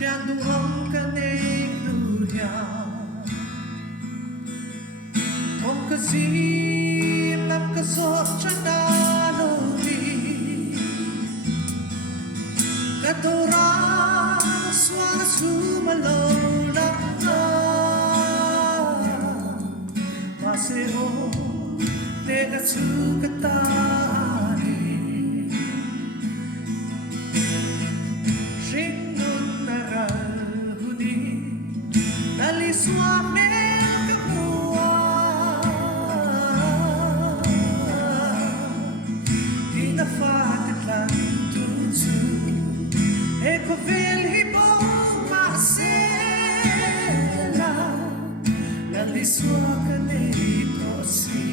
Siang hong ka nei tu ya Hong ka zim nam ka so chana lo vi Ka to ra swang su ma lo lak na Ma se ho te ka su ka ta Suame kapua Ina fakat tutu Eko vil hipo masela Lali suaka neito si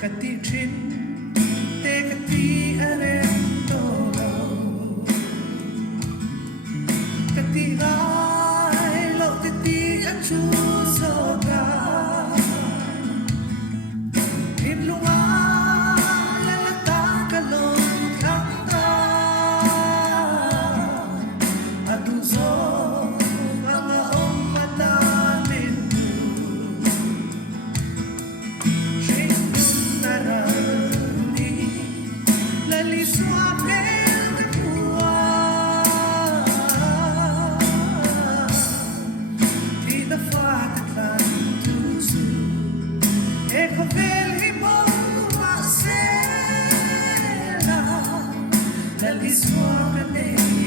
Kati chin te kati arento Kati Chu so ga Im lunga la la ta ka long khang ta Adu zo nga om mata min Shin na ra ni la li swa pe Eko vil hipo masela Lali suaka nei